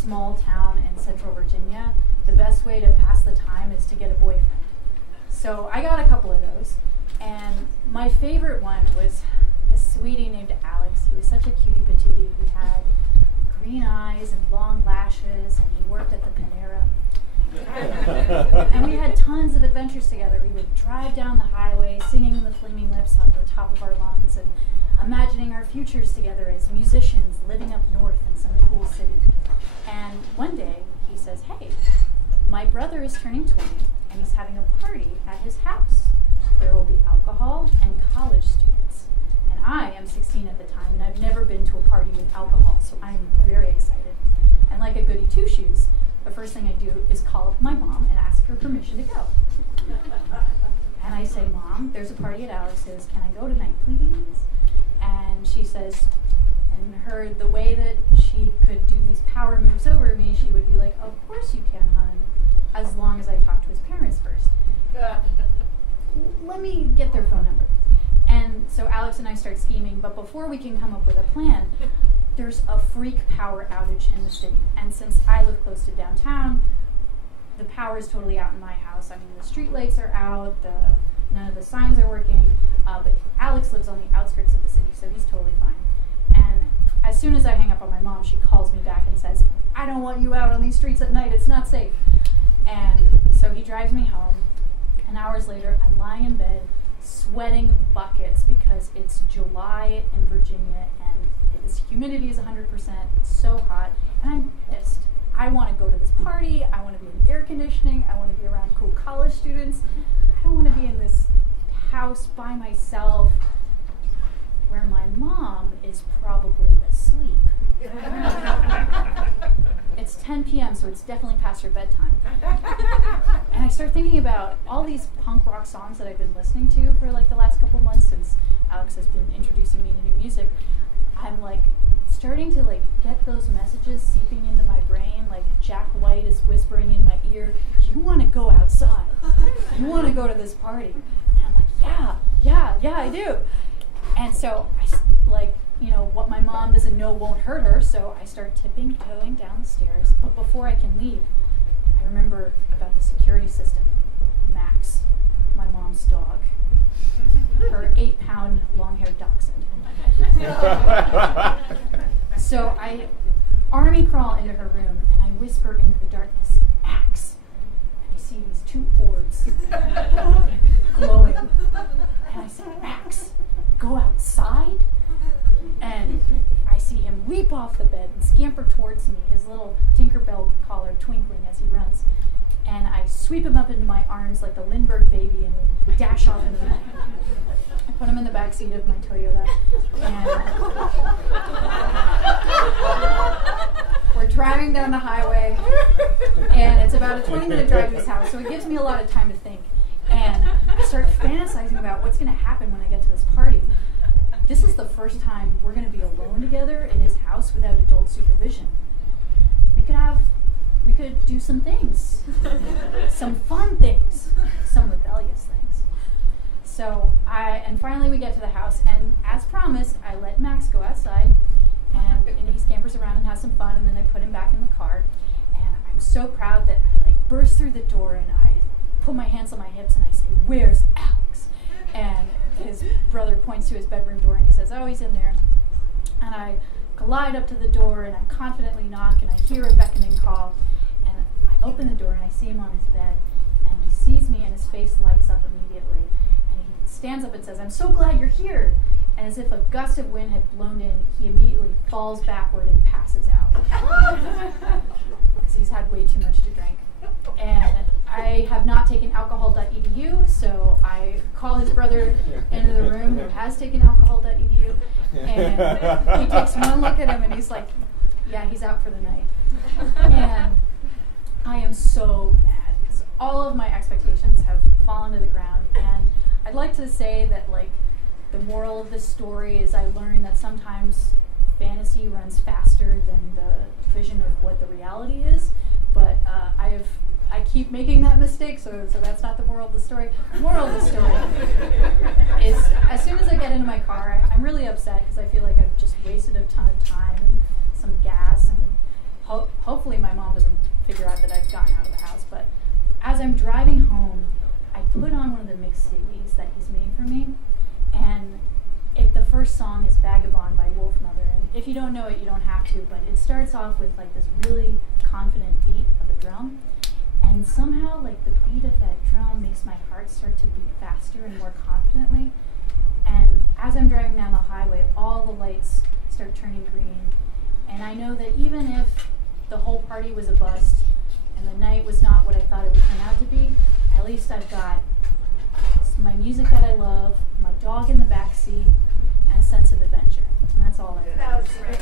small town in central Virginia, the best way to pass the time is to get a boyfriend. So I got a couple of those, and my favorite one was a sweetie named Alex. He was such a cutie patootie. He had green eyes and long lashes, and he worked at the Panera. And we had tons of adventures together. We would drive down the highway singing the Flaming Lips on the top of our lungs and imagining our futures together as musicians living up north in some cool city. And one day he says, "Hey, my brother is turning 20 and he's having a party at his house. There will be alcohol and college students. And I am 16 at the time and I've never been to a party with alcohol, so I'm very excited. And like a goody two-shoes, the first thing I do is call up my mom and ask her permission to go. And I say, "Mom, there's a party at Alex's. Can I go tonight, please?" And she says, and the way that she could do these power moves over me, she would be like, "Of course you can, hon, as long as I talk to his parents first. Let me get their phone number." And so Alex and I start scheming, but before we can come up with a plan, there's a freak power outage in the city. And since I live close to downtown, the power is totally out in my house. I mean, the street lights are out, none of the signs are working, but Alex lives on the outskirts of the city, so he's totally fine. And as soon as I hang up on my mom, she calls me back and says, "I don't want you out on these streets at night, it's not safe." And so he drives me home, and hours later, I'm lying in bed, sweating buckets because it's July in Virginia and this humidity is 100%, it's so hot, and I'm pissed. I want to go to this party, I want to be in air conditioning, I want to be around cool college students. I don't want to be in this house by myself where my mom is probably asleep. It's 10 p.m., so it's definitely past her bedtime. And I start thinking about all these punk rock songs that I've been listening to for like the last couple months since Alex has been introducing me to new music. I'm like starting to like get those messages seeping into my brain, like Jack White is whispering in my ear, "You want to go outside. You want to go to this party." And I'm like, yeah, I do. And so what my mom doesn't know won't hurt her, so I start toeing down the stairs. But before I can leave, I remember about the security system. Max, my mom's dog, her 8-pound long-haired dachshund. So I army crawl into her room and I whisper into the darkness, "Max." And I see these two orbs glowing. And I say, "Max, go outside?" And I see him leap off the bed and scamper towards me, his little Tinkerbell collar twinkling as he runs. And I sweep him up into my arms like the Lindbergh baby, and we dash off into the night. I put him in the back seat of my Toyota, and we're driving down the highway, and it's about a 20-minute drive to his house, so it gives me a lot of time to think. And I start fantasizing about what's going to happen when I get to this party. This is the first time we're going to be alone together in his house without adult supervision. We could do some things, some fun things, some rebellious things. So finally we get to the house, and as promised, I let Max go outside, and he scampers around and has some fun, and then I put him back in the car, and I'm so proud that I burst through the door, and I put my hands on my hips, and I say, "Where's Alex?" And his brother points to his bedroom door, and he says, "Oh, he's in there." And I glide up to the door, and I confidently knock, and I hear a beckoning call, and I open the door, and I see him on his bed, and he sees me, and his face lights up immediately, and he stands up and says, "I'm so glad you're here." And as if a gust of wind had blown in, he immediately falls backward and passes out because he's had way too much to drink. And I have not taken alcohol.edu, so I call his brother into the room who has taken alcohol.edu, and he takes one look at him and he's like, "Yeah, he's out for the night." And I am so mad because all of my expectations have fallen to the ground, and I'd like to say that like the moral of this story is I learned that sometimes fantasy runs faster than the vision of what the reality is, but I keep making that mistake, so that's not the moral of the story. The moral of the story is as soon as I get into my car, I'm really upset because I feel like I've just wasted a ton of time and some gas, and hopefully my mom doesn't figure out that I've gotten out of the house, but as I'm driving home, I put on one of the mixed CDs that he's made for me, and the first song is Vagabond by Wolf Mother, and if you don't know it, you don't have to, but it starts off with like this really confident beat of a drum, and somehow like the beat of that drum makes my heart start to beat faster and more confidently, and as I'm driving down the highway, all the lights start turning green, and I know that even if the whole party was a bust, and the night was not what I thought it would turn out to be, at least I've got my music that I love, my dog in the back seat, and a sense of adventure. And that's all I got. That was great.